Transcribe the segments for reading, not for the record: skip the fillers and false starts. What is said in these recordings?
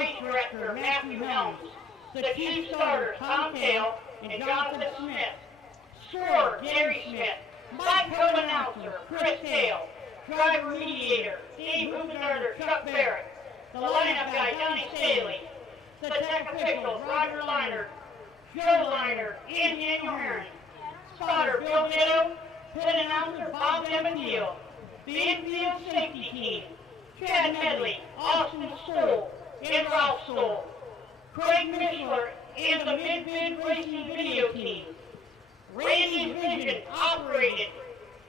race director Matthew Helms, the chief starters Tom Tail and Jonathan Smith, scorer Gary Smith, Mike co-announcer Chris Tail, driver mediator Steve Hubenarder Chuck Barrett, the lineup guy Johnny Staley, the tech officials Roger Liner, Joe Liner, and Daniel Herron, spotter Bill Nitto, pit announcer Bob Demetille, the infield safety team, Chad Medley, Austin Stoll, and Ralph Stoll, Craig Mishler, and the Mid-Vid racing video team, Randy's Vision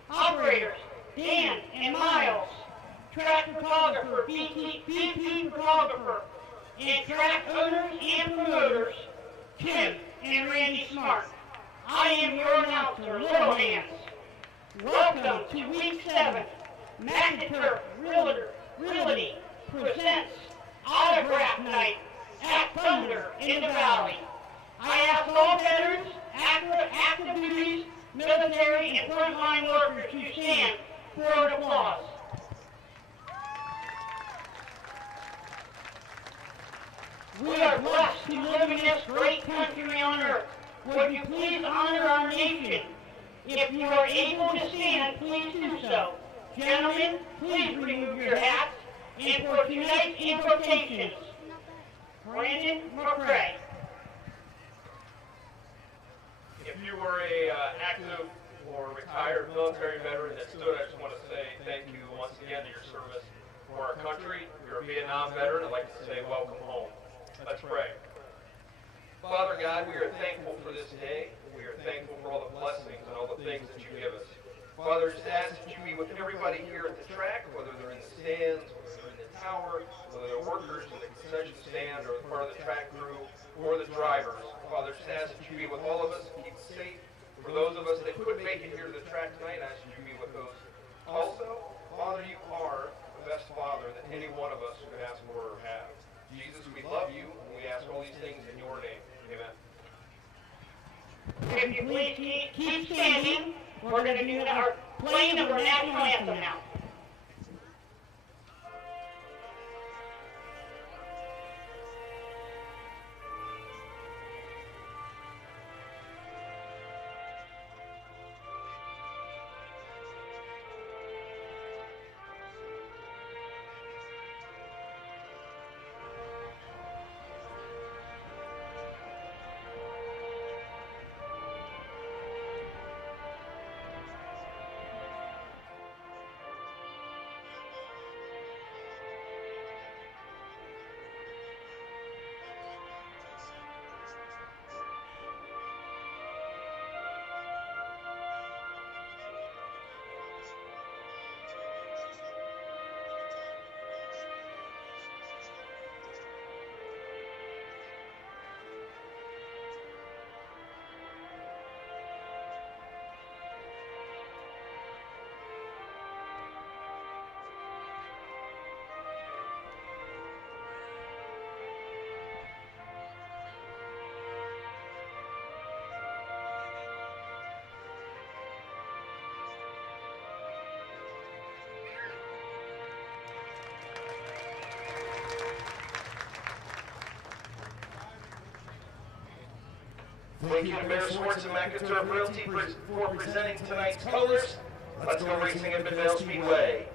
operators, Dan and Miles, track photographer, BP photographer, and track owners and promoters, Tim and Randy Smart. I am your announcer, Little Hands. Welcome to Week 7. McIntyre Realty presents Autograph Night at Thunder in the Valley. I ask all veterans, active duties, military, and frontline workers to stand for an applause. We are blessed to live in this great country on earth. Would you please honor our nation? If you are able to stand, please do so. Gentlemen, please remove your hats. And for tonight's invocations, Brandon McCrae. If you were a active or retired military veteran that stood, I just want to say thank you once again to your service for our country. If you're a Vietnam veteran, I'd like to say welcome home. Let's pray. Father God, we are thankful for this day. We are thankful for all the blessings and all the things that you give us. Father, just ask that you be with everybody here at the track, whether they're in the stands, whether they're in the tower, whether they're workers in the concession stand or part of the track crew or the drivers. Father, just ask that you be with all of us, keep us safe. For those of us that couldn't make it here to the track tonight, I ask that you be with those. Also, Father, you are the best Father that any one of us could ask for or have. Jesus, we love you, and we ask all these things in your name. Amen. If you please keep standing, we're going to do our playing of our national anthem now. Thank you to Bear Sports and McIntyre Realty for presenting tonight's colors. Let's go racing at Midvale Speedway.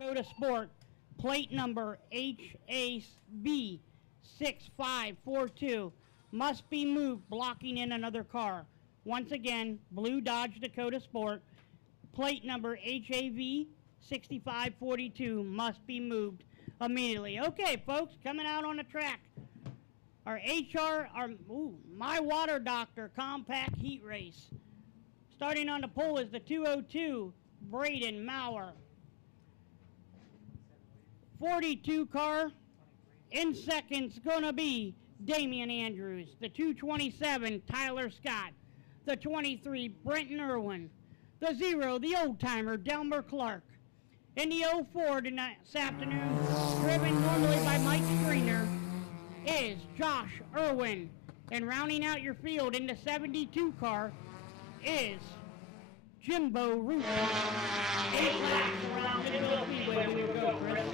Dakota Sport, plate number HAB 6542, must be moved, blocking in another car. Once again, blue Dodge Dakota Sport, plate number HAV 6542, must be moved immediately. Okay, folks, coming out on the track, our My Water Doctor Compact Heat Race. Starting on the pole is the 202, Braden Maurer. 42 car, in seconds, gonna be Damian Andrews. The 227, Tyler Scott. The 23, Brenton Irwin. The 0, the old-timer, Delmer Clark. In the 04 this afternoon, driven normally by Mike Streiner, is Josh Irwin. And rounding out your field in the 72 car is Jimbo Root. 8 laps around Midville Speedway. We will go, Chris.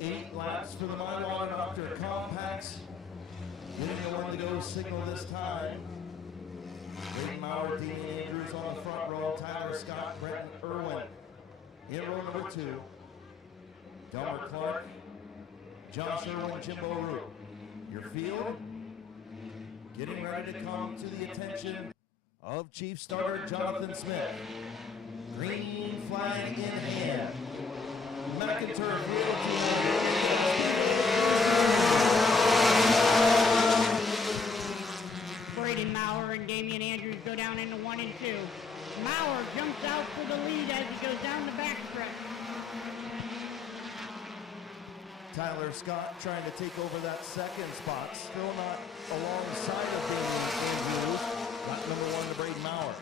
8 laps for the My Water Doctor Compacts. Getting the one to go signal this time. Braden Maurer, Damian Andrews on the front row. Tyler Scott, Brenton Irwin. In row number 2, Delmer Clark, Josh Irwin, Jimbo Root. Your field getting ready to come to the attention of Chief Starter Jonathan Smith. Green flag in hand. McIntyre Braden Maurer and Damian Andrews go down into 1 and 2. Maurer jumps out for the lead as he goes down the backstretch. Tyler Scott trying to take over that second spot. Still not alongside of Damian Andrews. Got number 1 to Braden Maurer.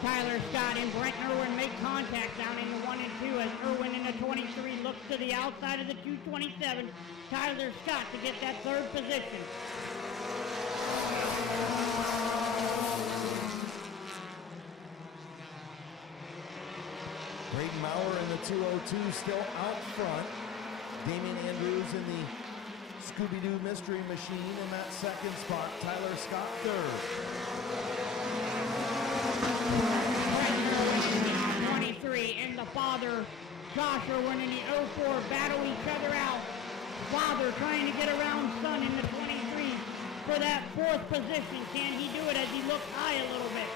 Tyler Scott and Brent Irwin make contact down in the 1 and 2 as Irwin in the 23 looks to the outside of the 227. Tyler Scott to get that 3rd position. Braden Maurer in the 202 still out front. Damian Andrews in the Scooby-Doo Mystery Machine in that 2nd spot. Tyler Scott 3rd. 23 and the father, Josh Irwin in the 04 battle each other out. Father trying to get around son in the 23 for that 4th position. Can he do it as he looks high a little bit?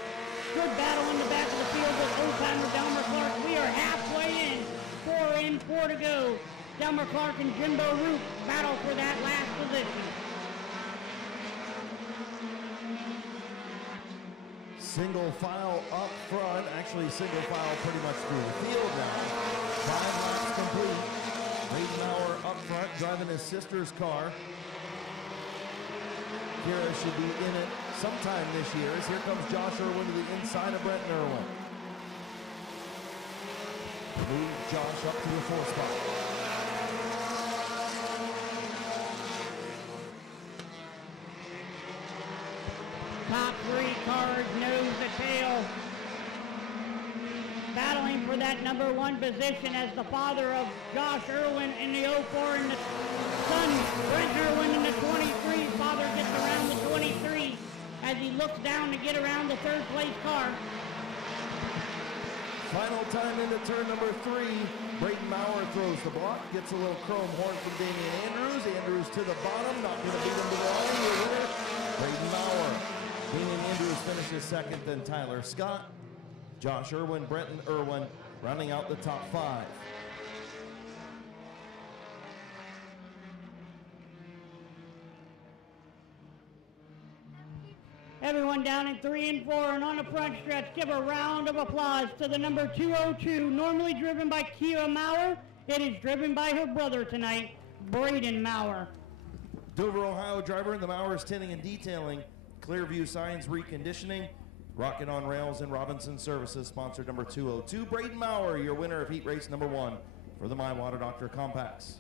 Good battle in the back of the field with old-timer Delmer Clark. We are halfway in. 4 in, 4 to go. Delmer Clark and Jimbo Root battle for that last position. Single file up front, actually single file pretty much through the field now. 5 laps complete. Braden Maurer up front, driving his sister's car. Kira should be in it sometime this year. As here comes Josh Irwin to the inside of Brenton Irwin. Move Josh up to the 4th spot. Top 3 cars, nose to tail. Battling for that number 1 position as the father of Josh Irwin in the 04 and the son, Brent Irwin in the 23. Father gets around the 23 as he looks down to get around the 3rd place car. Final time into turn number 3. Braden Maurer throws the block, gets a little chrome horn from Damian Andrews. Andrews to the bottom, not going to beat him to the line. Your winner, Braden Maurer. Damian Andrews finishes 2nd, then Tyler Scott. Josh Irwin, Brenton Irwin, rounding out the top 5. Everyone down in 3 and 4 and on the front stretch, give a round of applause to the number 202, normally driven by Kira Maurer. It is driven by her brother tonight, Braden Maurer. Dover, Ohio driver in the Mauer's Tinting and Detailing, Clearview Signs Reconditioning, Rocket on Rails, and Robinson Services, sponsored number 202. Braden Maurer, your winner of heat race number 1 for the My Water Doctor Compacts.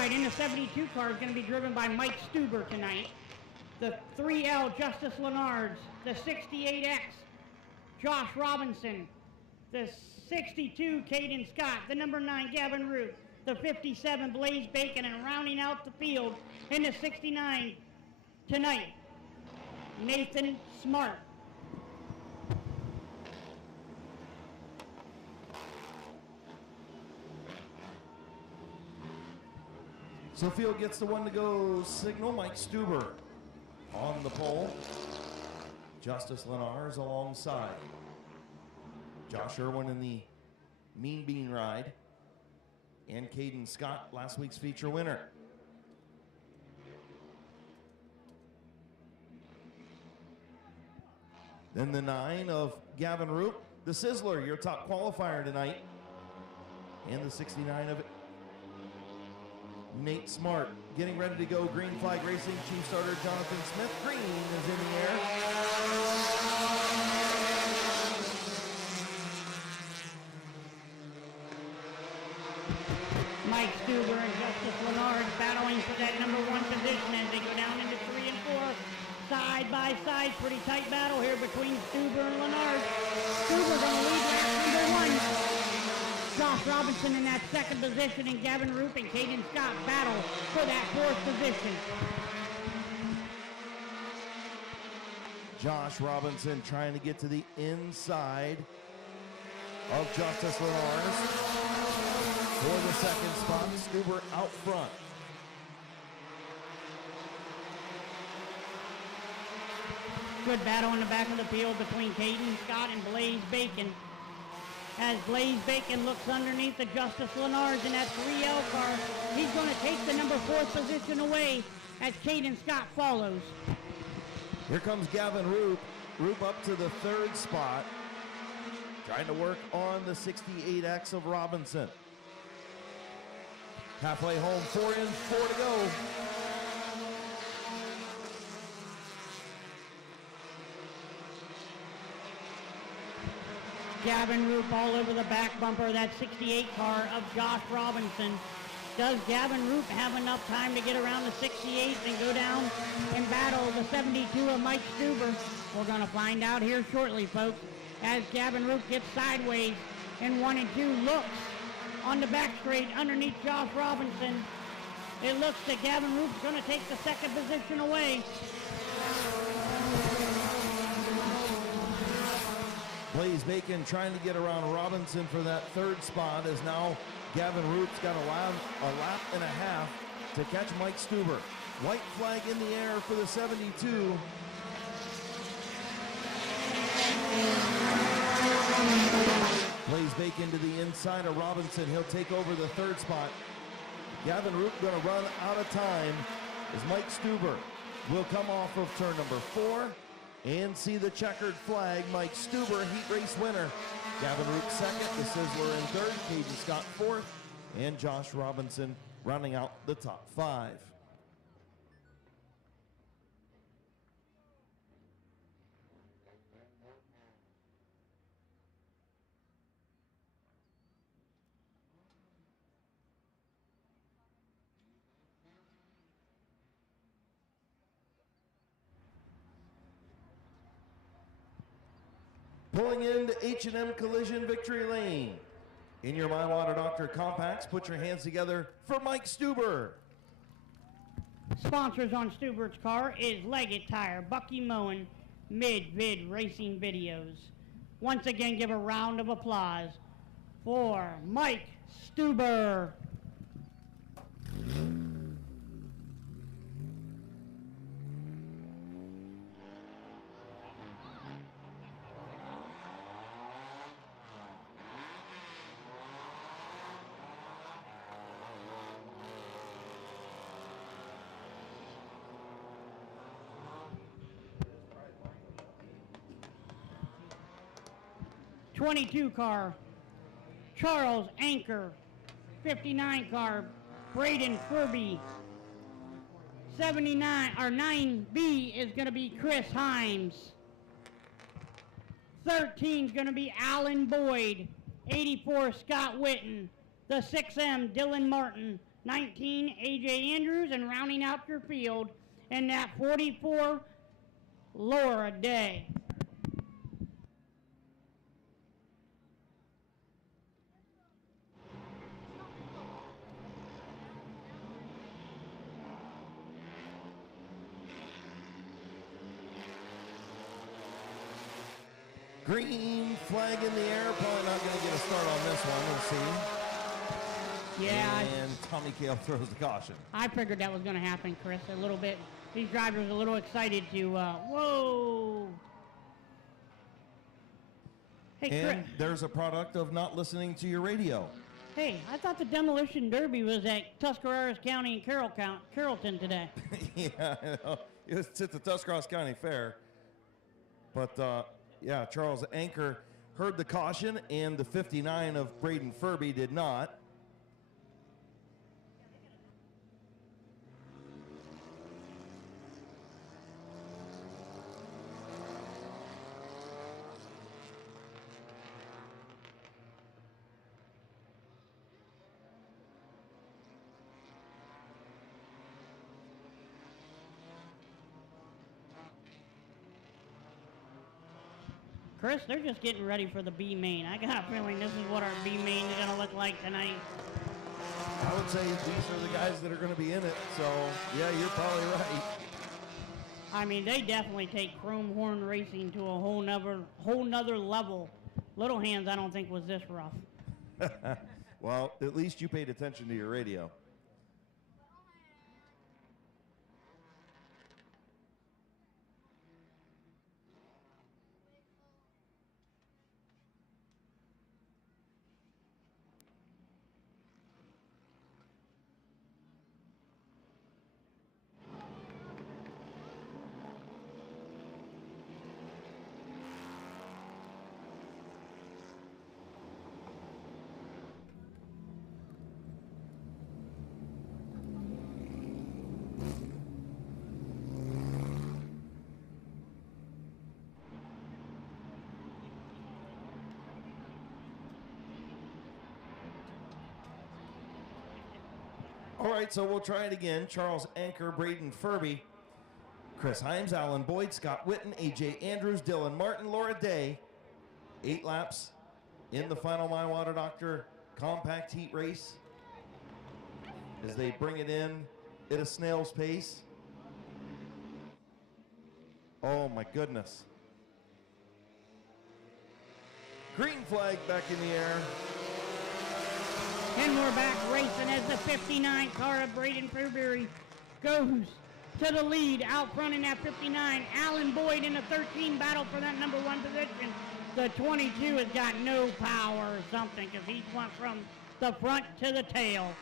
ride in the 72 car is going to be driven by Mike Stuber tonight. The 3L, Justice Lenards. The 68X, Josh Robinson. The 62, Caden Scott. The number 9, Gavin Root. The 57, Blaze Bacon. And rounding out the field in the 69 tonight, Nathan Smart. So field gets the one to go signal. Mike Stuber on the pole. Justice Lenars alongside. Josh Irwin in the Mean Bean ride. And Caden Scott, last week's feature winner. Then the 9 of Gavin Root. The Sizzler, your top qualifier tonight. And the 69 of Nate Smart. Getting ready to go. Green Flag Racing Chief Starter Jonathan Smith. Green is in the air. Mike Stuber and Justice Lenard battling for that number 1 position as they go down into 3 and 4. Side by side, pretty tight battle here between Stuber and Lenard. Stuber going to lead lap number 1. Josh Robinson in that 2nd position, and Gavin Roop and Caden Scott battle for that 4th position. Josh Robinson trying to get to the inside of Justice Lenars for the 2nd spot. Stuber out front. Good battle in the back of the field between Caden Scott and Blaze Bacon. As Blaze Bacon looks underneath the Justice Lenars in that 3L car, he's going to take the number 4th position away as Caden Scott follows. Here comes Gavin Roop. Roop up to the 3rd spot, trying to work on the 68X of Robinson. Halfway home, 4 in, 4 to go. Gavin Roop all over the back bumper of that 68 car of Josh Robinson. Does Gavin Roop have enough time to get around the 68 and go down and battle the 72 of Mike Stuber? We're going to find out here shortly, folks, as Gavin Roop gets sideways in 1 and 2, looks on the back straight underneath Josh Robinson. It looks that Gavin Roop's going to take the 2nd position away. Blaze Bacon trying to get around Robinson for that 3rd spot, as now Gavin Roop's got a lap and a half to catch Mike Stuber. White flag in the air for the 72. Blaze Bacon to the inside of Robinson. He'll take over the 3rd spot. Gavin Roop going to run out of time as Mike Stuber will come off of turn number 4 and see the checkered flag. Mike Stuber, heat race winner. Gavin Roop 2nd, the Sizzler in 3rd, Caden Scott 4th, and Josh Robinson rounding out the top 5. Pulling into H&M Collision Victory Lane. In your My Water Doctor compacts, put your hands together for Mike Stuber. Sponsors on Stuber's car is Leggett Tire, Bucky Mowing, Mid-Vid Racing Videos. Once again, give a round of applause for Mike Stuber. '22 car, Charles Anchor. '59 car, Braden Furby. 79 or 9B is going to be Chris Himes. 13 is going to be Alan Boyd. 84 Scott Witten. The 6M Dylan Martin. 19, A.J. Andrews, and rounding out your field in that 44, Laura Day. Green flag in the air. Probably not going to get a start on this one. We'll see. Yeah. And Tommy Cale throws the caution. I figured that was going to happen, Chris, a little bit. These drivers are a little excited to, whoa. Hey, And Chris. there's a product of not listening to your radio. Hey, I thought the Demolition Derby was at Tuscarawas County and Carrollton today. Yeah, I know. It's at the Tuscarawas County Fair. But, yeah, Charles Anker heard the caution, and the 59 of Braden Furby did not. Chris, they're just getting ready for the B main. I got a feeling this is what our B main is going to look like tonight. I would say these are the guys that are going to be in it. So, yeah, you're probably right. I mean, they definitely take chrome horn racing to a whole nother level. Little Hands, I don't think, was this rough. Well, at least you paid attention to your radio. All right, so we'll try it again. Charles Anker, Braden Furby, Chris Himes, Alan Boyd, Scott Witten, A.J. Andrews, Dylan Martin, Laura Day. 8 laps in the final My Water Doctor compact heat race as they bring it in at a snail's pace. Oh, my goodness. Green flag back in the air. And we're back racing as the 59 car of Braden Furby goes to the lead. Out front in that 59, Alan Boyd in the 13 battle for that number 1 position. The 22 has got no power or something because he went from the front to the tail.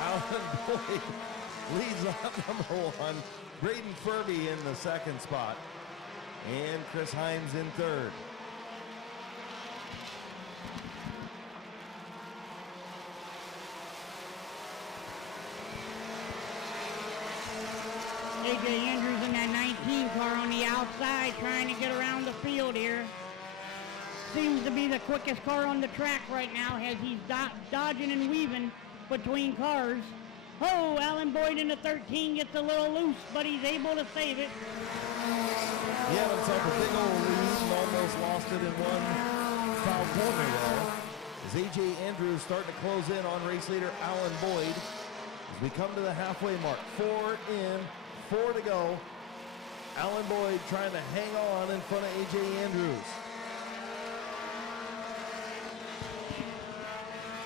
Alan Boyd leads on number 1. Braden Furby in the 2nd spot. And Chris Himes in 3rd. A.J. Andrews in that 19 car on the outside trying to get around the field here. Seems to be the quickest car on the track right now as he's dodging and weaving between cars. Oh, Alan Boyd in the 13 gets a little loose, but he's able to save it. He had himself a big old lead and almost lost it in one foul corner there. As A.J. Andrews starting to close in on race leader Alan Boyd as we come to the halfway mark. 4 in, 4 to go. Alan Boyd trying to hang on in front of A.J. Andrews.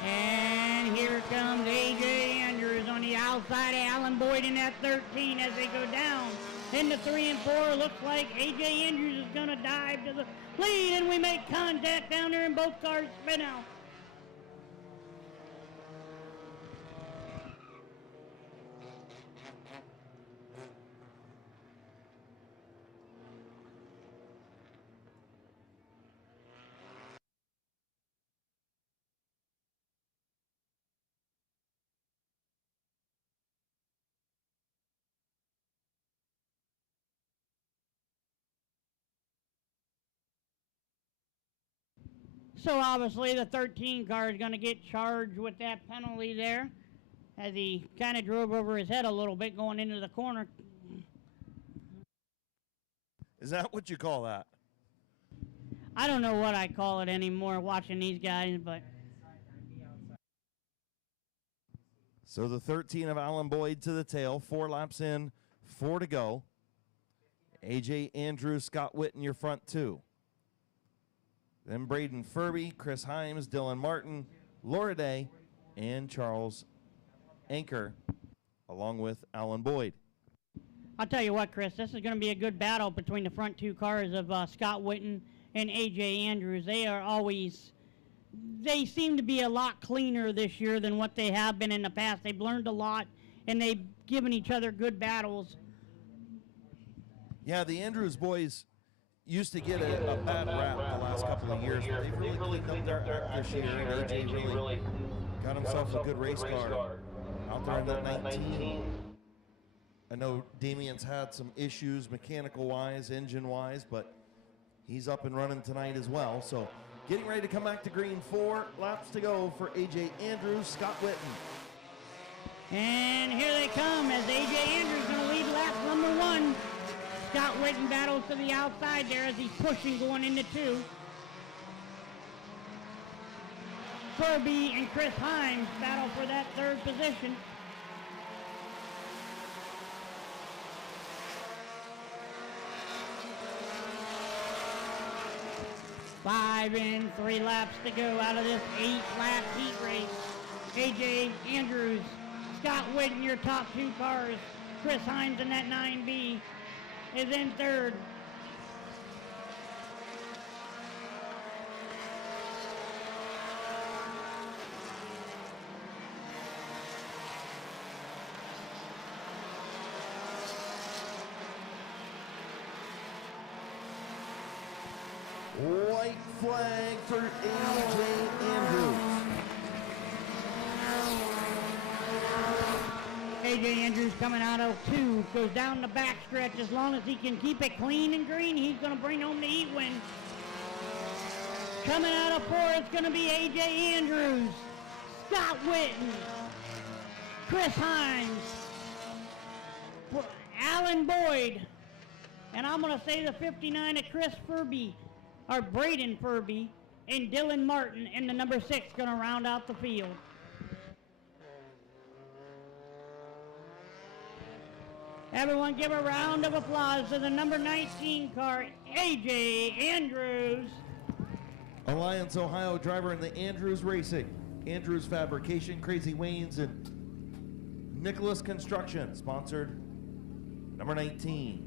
And here comes A.J. Andrews on the outside of Alan Boyd in that 13 as they go down into 3 and 4. Looks like A.J. Andrews is going to dive to the lead, and we make contact down there, and both cars spin out. So obviously the 13 car is going to get charged with that penalty there, as he kind of drove over his head a little bit going into the corner. Is that what you call that? I don't know what I call it anymore watching these guys, but... So the 13 of Alan Boyd to the tail, 4 laps in, 4 to go. A.J. Andrews, Scott Witten, your front 2. Then Braden Furby, Chris Himes, Dylan Martin, Laura Day, and Charles Anker, along with Alan Boyd. I'll tell you what, Chris, this is going to be a good battle between the front 2 cars of Scott Witten and A.J. Andrews. They seem to be a lot cleaner this year than what they have been in the past. They've learned a lot, and they've given each other good battles. Yeah, the Andrews boys used to get a bad rap the last couple of years, but they've really cleaned up their act this year, and A.J. really got himself a good race car out there in that 19. I know Damien's had some issues mechanical-wise, engine-wise, but he's up and running tonight as well. So getting ready to come back to green, 4 laps to go for A.J. Andrews, Scott Witten. And here they come as A.J. Andrews going to lead lap number 1. Scott Witten battles to the outside there as he's pushing going into 2. Furby and Chris Himes battle for that 3rd position. Five and 3 laps to go out of this 8-lap heat race. A.J. Andrews, Scott Witten, your top 2 cars. Chris Himes in that 9B is in 3rd. White flag for A.J. Andrews. A.J. Andrews coming out of 2, goes down the backstretch. As long as he can keep it clean and green, he's going to bring home the heat win. Coming out of 4, it's going to be A.J. Andrews, Scott Witten, Chris Himes, Alan Boyd, and I'm going to say the 59 of Chris Furby, or Braden Furby, and Dylan Martin in the number 6 going to round out the field. Everyone give a round of applause to the number 19 car, A.J. Andrews. Alliance Ohio driver in the Andrews Racing, Andrews Fabrication, Crazy Waynes, and Nicholas Construction, sponsored number 19.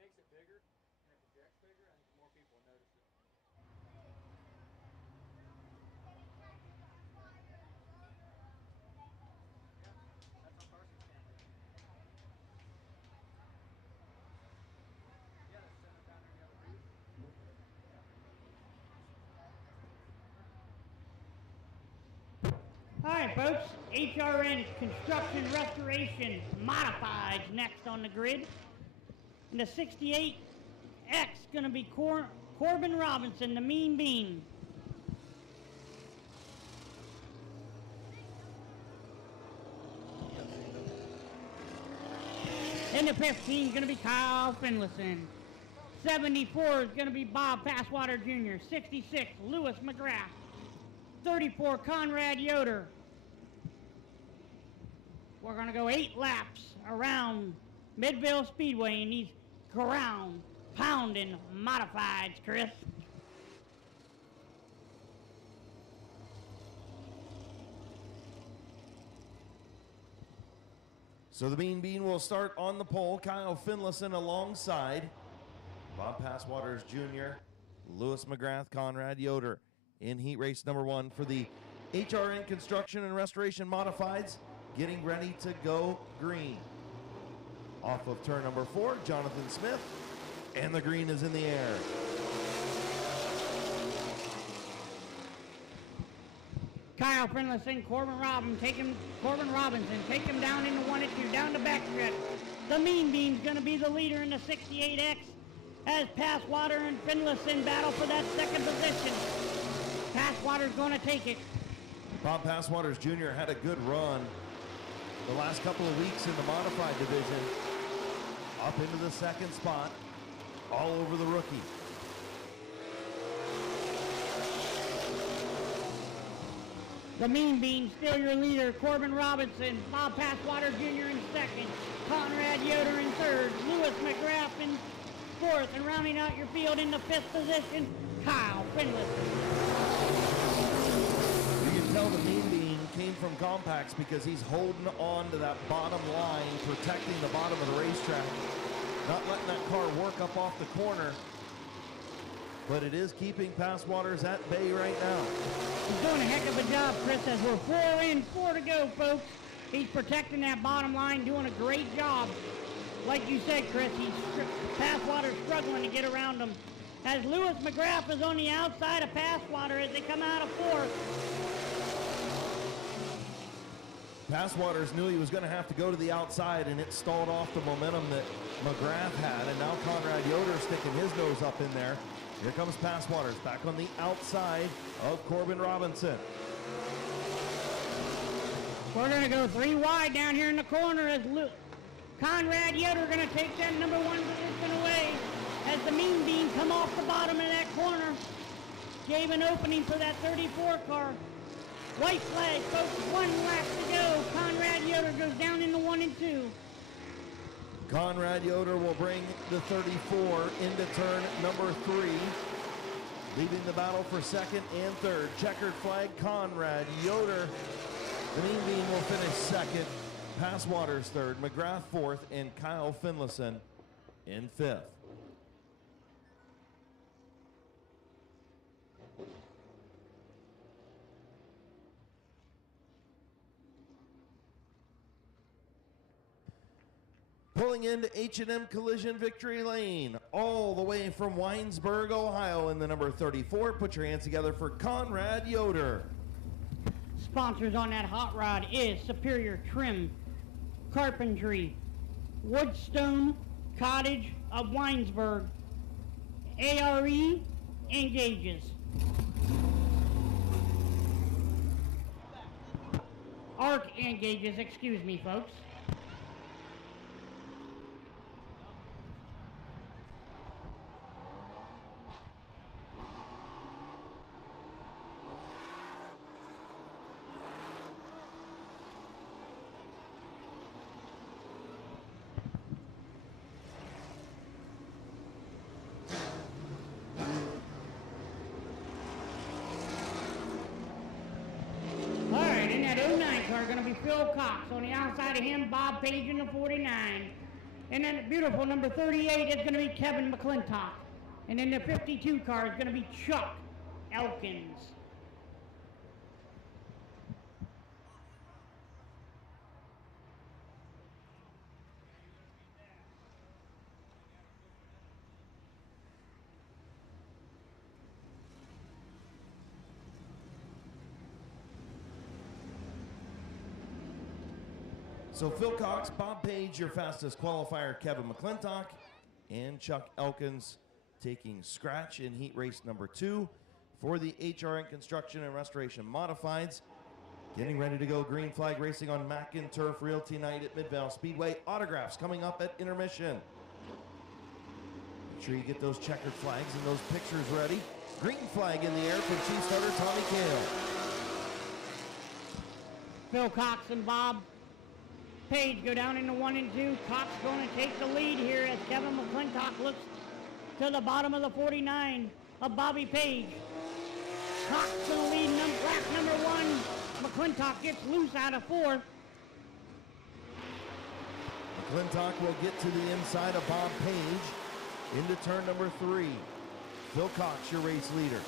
Makes it bigger, and it projects bigger, I think more people will notice it. Yeah, that's how Carson's camera is. Yeah, that's center down there in the other booth. All right, folks, HRN Construction Restoration Modifieds next on the grid. And the 68X going to be Corbin Robinson, the Mean Bean. In the 15 is going to be Kyle Finlayson. 74 is going to be Bob Passwater Jr. 66, Lewis McGrath. 34, Conrad Yoder. We're going to go 8 laps around Midville Speedway in these ground pounding modifieds, Chris. So the Mean Bean will start on the pole. Kyle Finlayson alongside Bob Passwaters Jr., Lewis McGrath, Conrad Yoder in heat race number 1 for the HRN Construction and Restoration Modifieds, getting ready to go green. Off of turn number 4, Jonathan Smith, and the green is in the air. Kyle Finlayson, Corbin Robinson, take him down into 1 and 2, down the backstretch. The Mean Bean's going to be the leader in the 68X as Passwater and Finlayson battle for that second position. Passwater's going to take it. Bob Passwaters Jr. had a good run the last couple of weeks in the modified division, up into the 2nd spot, all over the rookie. The Mean Bean, still your leader. Corbin Robinson, Bob Passwater Jr. in 2nd. Conrad Yoder in 3rd. Lewis McGrath in 4th. And rounding out your field in the 5th position, Kyle Finlayson. You can tell the Mean Bean came from compacts because he's holding on to that bottom line, protecting the bottom of the racetrack, not letting that car work up off the corner. But it is keeping Passwaters at bay right now. He's doing a heck of a job, Chris, as we're 4 in, 4 to go, folks. He's protecting that bottom line, doing a great job. Like you said, Chris, Passwater's struggling to get around him. As Lewis McGrath is on the outside of Passwater as they come out of 4th. Passwaters knew he was going to have to go to the outside, and it stalled off the momentum that McGrath had, and now Conrad Yoder sticking his nose up in there. Here comes Passwaters back on the outside of Corbin Robinson. We're going to go 3 wide down here in the corner as Conrad Yoder going to take that number 1 position away as the Mean Bean come off the bottom of that corner. Gave an opening for that 34 car. White flag, folks, 1 lap to go. Conrad Yoder goes down into 1 and 2. Conrad Yoder will bring the 34 into turn number 3, leaving the battle for 2nd and 3rd. Checkered flag, Conrad Yoder. The Mean Bean will finish 2nd, Passwaters 3rd, McGrath 4th, and Kyle Finlayson in 5th. Pulling into H&M Collision Victory Lane, all the way from Winesburg, Ohio, in the number 34. Put your hands together for Conrad Yoder. Sponsors on that hot rod is Superior Trim, Carpentry, Woodstone, Cottage of Winesburg, ARE, and Gauges. ARC and Gauges, excuse me, folks. Are going to be Phil Cox. On the outside of him, Bob Page in the 49. And then the beautiful number 38 is going to be Kevin McClintock. And then the 52 car is going to be Chuck Elkins. So Phil Cox, Bob Page, your fastest qualifier, Kevin McClintock, and Chuck Elkins, taking scratch in heat race number 2 for the HRN Construction and Restoration Modifieds. Getting ready to go green flag racing on Mac and Turf Realty Night at Mid-Vid Speedway. Autographs coming up at intermission. Make sure you get those checkered flags and those pictures ready. Green flag in the air for Chief Starter Tommy Kale. Phil Cox and Bob Page go down into 1 and 2. Cox going to take the lead here as Kevin McClintock looks to the bottom of the 49 of Bobby Page. Cox going to lead lap number 1. McClintock gets loose out of 4. McClintock will get to the inside of Bob Page into turn number 3. Phil Cox, your race leader.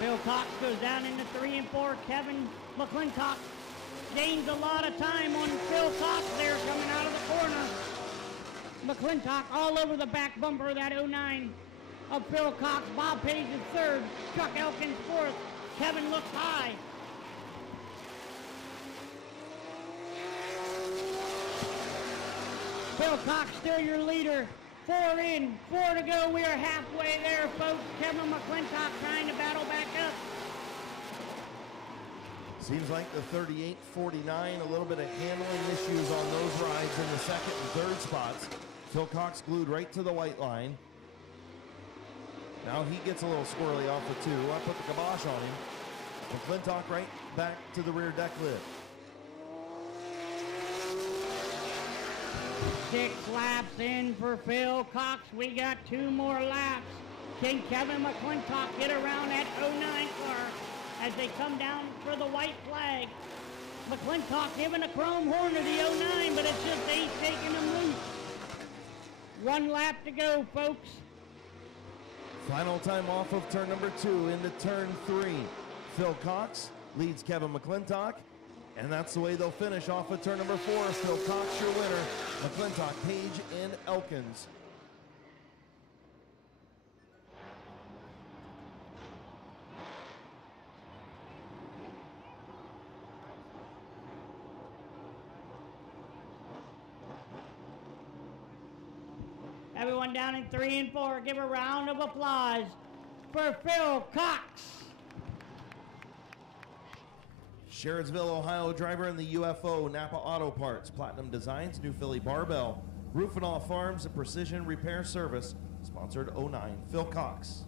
Phil Cox goes down into 3 and 4. Kevin McClintock gains a lot of time on Phil Cox there coming out of the corner. McClintock all over the back bumper of that 09 of Phil Cox. Bob Page is 3rd. Chuck Elkins 4th. Kevin looks high. Phil Cox still your leader. 4 in, 4 to go. We are halfway there, folks. Kevin McClintock trying to battle back up. Seems like the 38-49, a little bit of handling issues on those rides in the 2nd and 3rd spots. Phil Cox glued right to the white line. Now he gets a little squirrely off the 2. I put the kibosh on him. McClintock right back to the rear deck lid. 6 laps in for Phil Cox. We got 2 more laps. Can Kevin McClintock get around that 09 car as they come down for the white flag? McClintock giving a chrome horn to the 09, but it's just 8 taking him loose. 1 lap to go, folks. Final time off of turn number 2 into turn 3. Phil Cox leads Kevin McClintock, and that's the way they'll finish off of turn number 4. Phil Cox, your winner. McClintock, Page, and Elkins. Everyone down in 3 and 4, give a round of applause for Phil Cox. Sherridsville, Ohio driver in the UFO, Napa Auto Parts, Platinum Designs, New Philly Barbell, Roofinol Farms, and Precision Repair Service, sponsored 09, Phil Cox.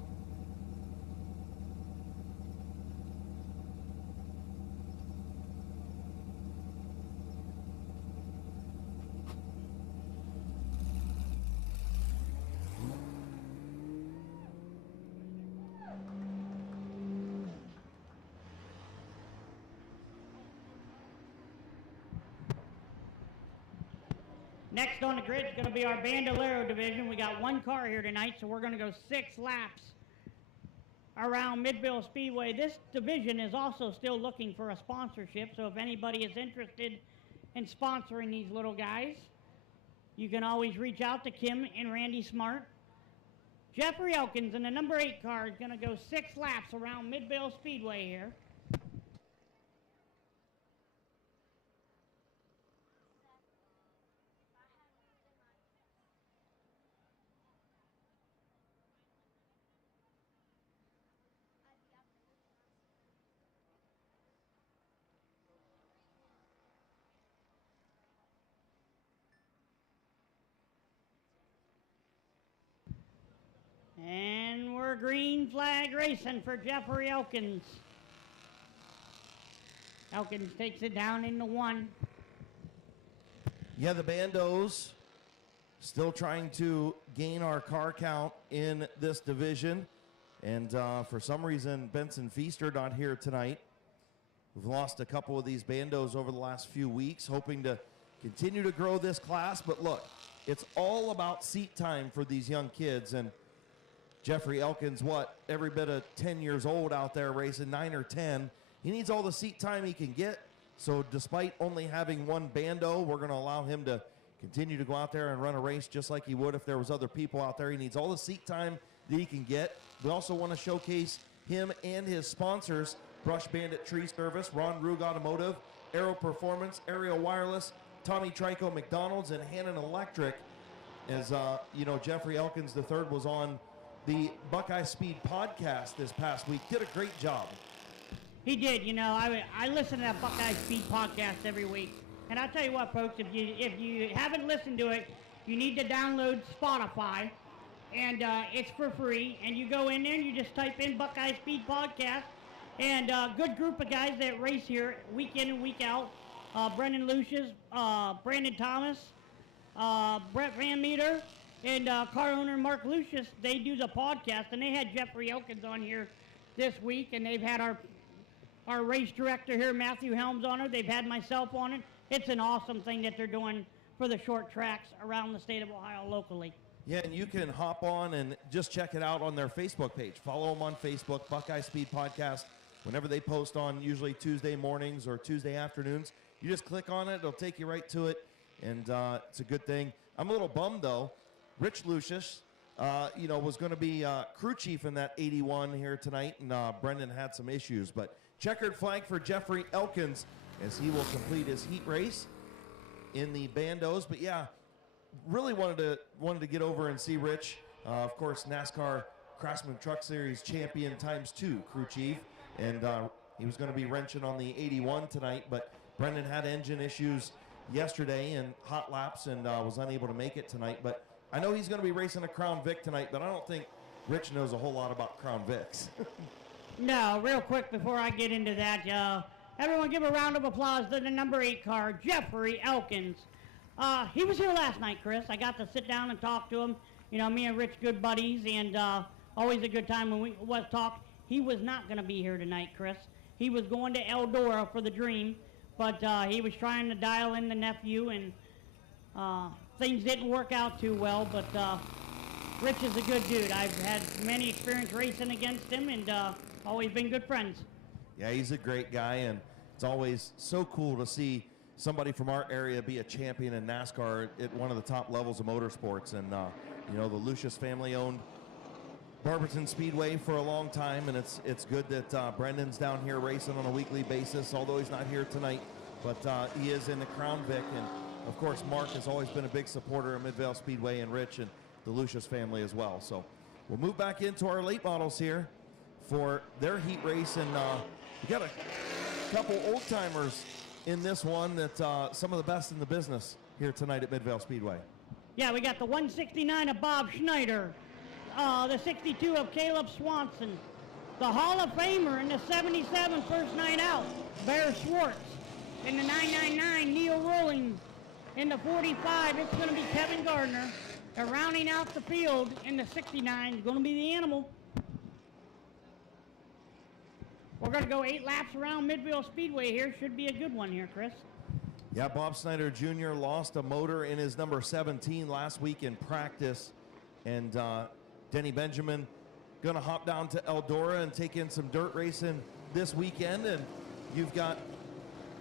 Next on the grid is going to be our Bandolero division. We got 1 car here tonight, so we're going to go 6 laps around Mid-Vid Speedway. This division is also still looking for a sponsorship, so if anybody is interested in sponsoring these little guys, you can always reach out to Kim and Randy Smart. Jeffrey Elkins in the number 8 car is going to go 6 laps around Mid-Vid Speedway here. And we're green flag racing for Jeffrey Elkins. Elkins takes it down into 1. Yeah, the Bandos still trying to gain our car count in this division. And for some reason, Benson Feaster not here tonight. We've lost a couple of these Bandos over the last few weeks, hoping to continue to grow this class. But look, it's all about seat time for these young kids. And Jeffrey Elkins, every bit of 10 years old out there racing, 9 or 10. He needs all the seat time he can get. So despite only having 1 Bando, we're going to allow him to continue to go out there and run a race just like he would if there was other people out there. He needs all the seat time that he can get. We also want to showcase him and his sponsors Brush Bandit Tree Service, Ron Rug Automotive, Aero Performance, Aerial Wireless, Tommy Trico McDonald's, and Hannon Electric. As you know, Jeffrey Elkins III was on the Buckeye Speed podcast this past week. Did a great job. He did. You know, I listen to that Buckeye Speed podcast every week. And I'll tell you what, folks, if you haven't listened to it, you need to download Spotify. And it's for free. And you go in there and you just type in Buckeye Speed podcast. And a good group of guys that race here week in and week out. Brendan Lucius, Brandon Thomas, Brett Van Meter, and car owner Mark Lucius. They do the podcast, and they had Jeffrey Elkins on here this week, and they've had our race director here, Matthew Helms, on it. They've had myself on it. It's an awesome thing that they're doing for the short tracks around the state of Ohio locally. Yeah, and you can hop on and just check it out on their Facebook page. Follow them on Facebook, Buckeye Speed Podcast. Whenever they post on usually Tuesday mornings or Tuesday afternoons, you just click on it. It'll take you right to it, and it's a good thing. I'm a little bummed, though. Rich Lucius, was going to be crew chief in that 81 here tonight, and Brendan had some issues. But checkered flag for Jeffrey Elkins as he will complete his heat race in the bandos. But, yeah, really wanted to get over and see Rich. Of course, NASCAR Craftsman Truck Series champion ×2 crew chief. And he was going to be wrenching on the 81 tonight, but Brendan had engine issues yesterday and hot laps and was unable to make it tonight. But I know he's going to be racing a Crown Vic tonight, but I don't think Rich knows a whole lot about Crown Vics. No, real quick before I get into that, everyone give a round of applause to the number 8 car, Jeffrey Elkins. He was here last night, Chris. I got to sit down and talk to him. You know, me and Rich, good buddies, and always a good time when we was talk. He was not going to be here tonight, Chris. He was going to Eldora for the Dream, but he was trying to dial in the nephew, and things didn't work out too well, but Rich is a good dude. I've had many experience racing against him, and always been good friends. Yeah, he's a great guy, and it's always so cool to see somebody from our area be a champion in NASCAR at one of the top levels of motorsports. And, the Lucius family owned Barberton Speedway for a long time, and it's good that Brendan's down here racing on a weekly basis, although he's not here tonight. But he is in the Crown Vic, and, of course, Mark has always been a big supporter of Midvale Speedway, and Rich and the Lucius family as well. So we'll move back into our late models here for their heat race, and we got a couple old-timers in this one that some of the best in the business here tonight at Midvale Speedway. Yeah, we got the 169 of Bob Schneider, the 62 of Caleb Swanson, the Hall of Famer in the 77 first night out, Bear Schwartz, in the 999, Neil Rolling, in the 45, it's going to be Kevin Gardner, and rounding out the field in the 69 is going to be the Animal. We're going to go 8 laps around Midvale Speedway here. Should be a good one here, Chris. Yeah, Bob Snyder Jr. lost a motor in his number 17 last week in practice, and Denny Benjamin going to hop down to Eldora and take in some dirt racing this weekend, and you've got,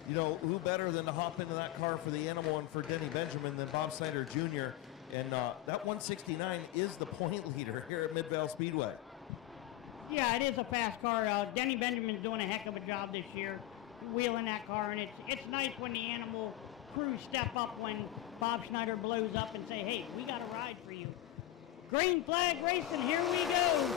who better than to hop into that car for the Animal and for Denny Benjamin than Bob Snyder Jr., and that 169 is the point leader here at Midvale Speedway. Yeah, it is a fast car. Denny Benjamin's doing a heck of a job this year wheeling that car, and it's nice when the Animal crew step up when Bob Schneider blows up and say, hey, we got a ride for you. Green flag racing, here we go.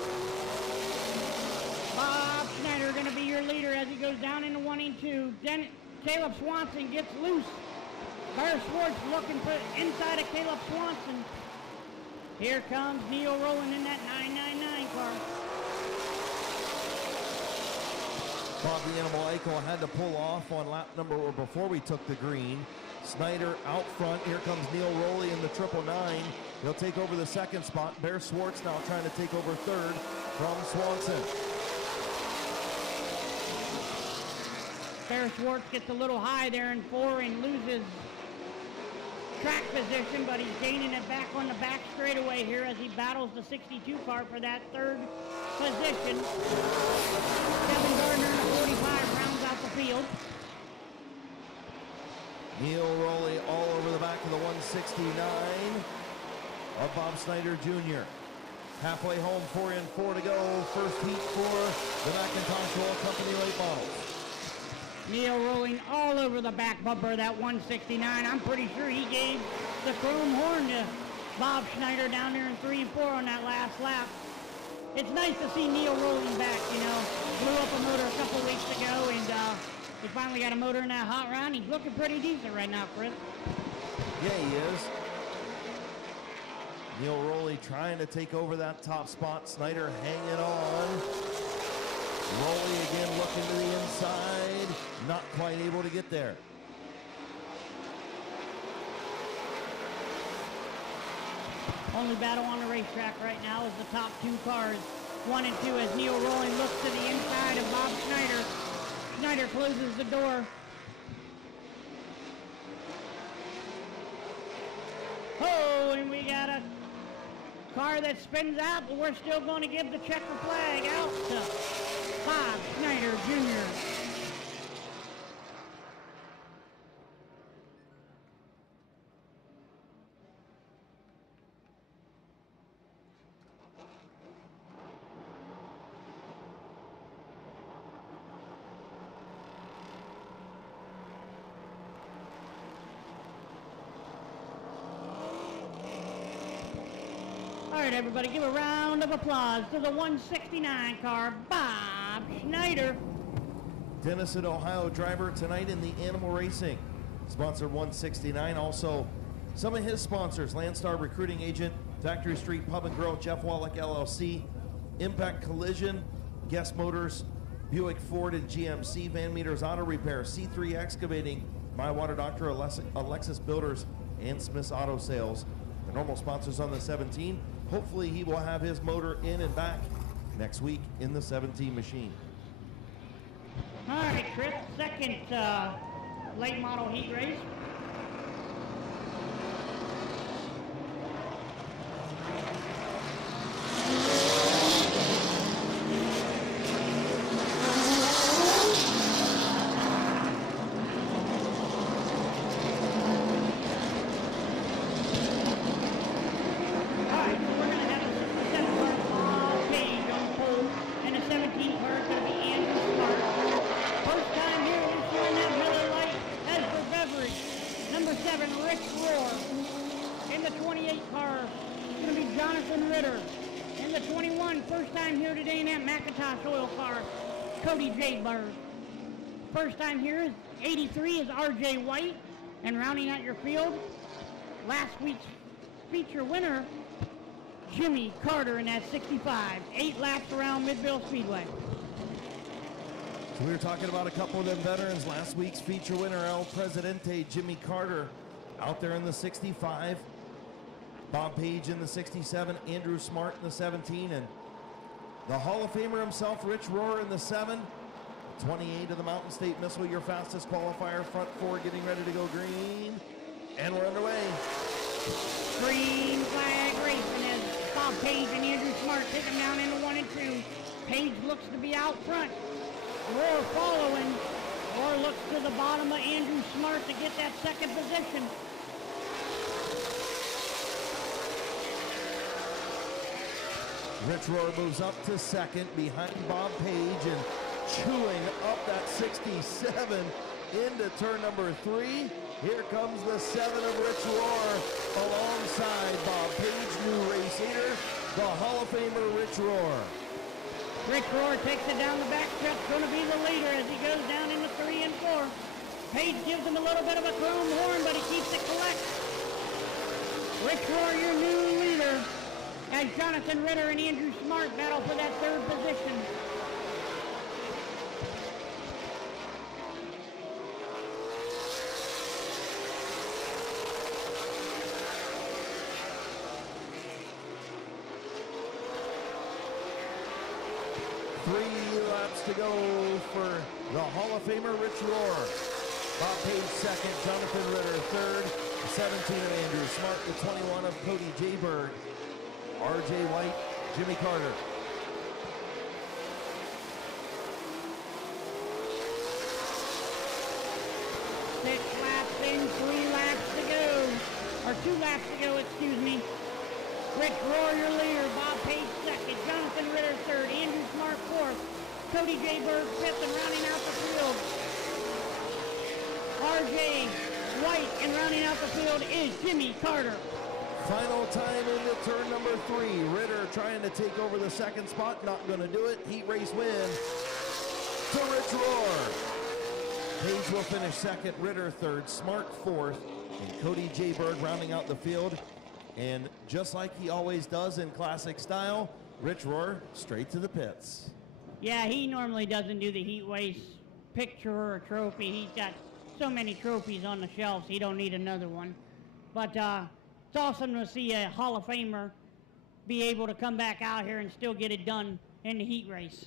Bob Schneider going to be your leader as he goes down into 1 and 2. Then Caleb Swanson gets loose. Bear Schwartz looking for inside of Caleb Swanson. Here comes Neil Rowland in that 999 car. Bob the Animal Eichel had to pull off on lap number, or before we took the green. Snyder out front. Here comes Neil Rowley in the 999. He'll take over the second spot. Bear Schwartz now trying to take over third from Swanson. Bear Schwartz gets a little high there in 4 and loses track position, but he's gaining it back on the back straightaway here as he battles the 62 car for that third position. Kevin Gardner in the 45 rounds out the field. Neil Rowley all over the back of the 169 of Bob Snyder Jr. Halfway home, 4 and 4 to go. First heat for the McIntosh Oil Company late models. Neil rolling all over the back bumper of that 169. I'm pretty sure he gave the chrome horn to Bob Schneider down there in 3 and 4 on that last lap. It's nice to see Neil rolling back, you know. Blew up a motor a couple weeks ago, and he finally got a motor in that hot round. He's looking pretty decent right now, Chris. Yeah, he is. Neil Rowley trying to take over that top spot. Snyder hanging on. Rowley again looking to the inside. Not quite able to get there. Only battle on the racetrack right now is the top 2 cars, 1 and 2, as Neil Rowling looks to the inside of Bob Schneider. Schneider closes the door. Oh, and we got a car that spins out, but we're still going to give the checker flag out to Bob Schneider Jr. All right, everybody, give a round of applause to the 169 car, Bob Schneider. Denison, Ohio driver tonight in the Animal Racing. Sponsor 169. Also, some of his sponsors, Landstar Recruiting Agent, Factory Street Pub and Grill, Jeff Wallach LLC, Impact Collision, Guest Motors, Buick Ford and GMC, Van Meters Auto Repair, C3 Excavating, My Water Doctor, Alexis Builders, and Smith's Auto Sales. The normal sponsors on the 17. Hopefully he will have his motor in and back next week in the 17 machine. All right, Chris, second late model heat race. First time here is 83 is R.J. White, and rounding out your field, last week's feature winner, Jimmy Carter in that 65, 8 laps around Midville Speedway. So we were talking about a couple of them veterans. Last week's feature winner, El Presidente, Jimmy Carter, out there in the 65. Bob Page in the 67, Andrew Smart in the 17, and the Hall of Famer himself, Rich Rohrer in the 7. 28 of the Mountain State Missile, your fastest qualifier. Front 4 getting ready to go green. And we're underway. Green flag racing as Bob Page and Andrew Smart take them down into 1 and 2. Page looks to be out front. Rohrer following. Rohrer looks to the bottom of Andrew Smart to get that second position. Rich Rohrer moves up to second behind Bob Page and chewing up that 67 into turn number 3. Here comes the 7 of Rich Rohrer alongside Bob Page, new race leader, the Hall of Famer Rich Rohrer. Rich Rohrer takes it down the back stretch, going to be the leader as he goes down into 3 and 4. Page gives him a little bit of a chrome horn, but he keeps it collect. Rich Rohrer, your new leader, as Jonathan Ritter and Andrew Smart battle for that 3rd position. To go for the Hall of Famer Rich Rohrer. Bob Page second, Jonathan Ritter third, the 17 of Andrew Smart, the 21 of Cody J. Bird, R.J. White, Jimmy Carter. Six laps in, 3 laps to go, or 2 laps to go, excuse me. Rich Rohr, your leader. Bob Page second. Jonathan Ritter third. Andrew Smart fourth. Cody J. Berg fifth and rounding out the field. R.J. White, and rounding out the field is Jimmy Carter. Final time into turn number 3. Ritter trying to take over the second spot. Not going to do it. Heat race win to Rich Rohr. Page will finish second. Ritter third. Smart fourth. And Cody J. Berg rounding out the field. And just like he always does in classic style, Rich Rohr straight to the pits. Yeah, he normally doesn't do the heat race picture or trophy. He's got so many trophies on the shelves, he don't need another one. But it's awesome to see a Hall of Famer be able to come back out here and still get it done in the heat race.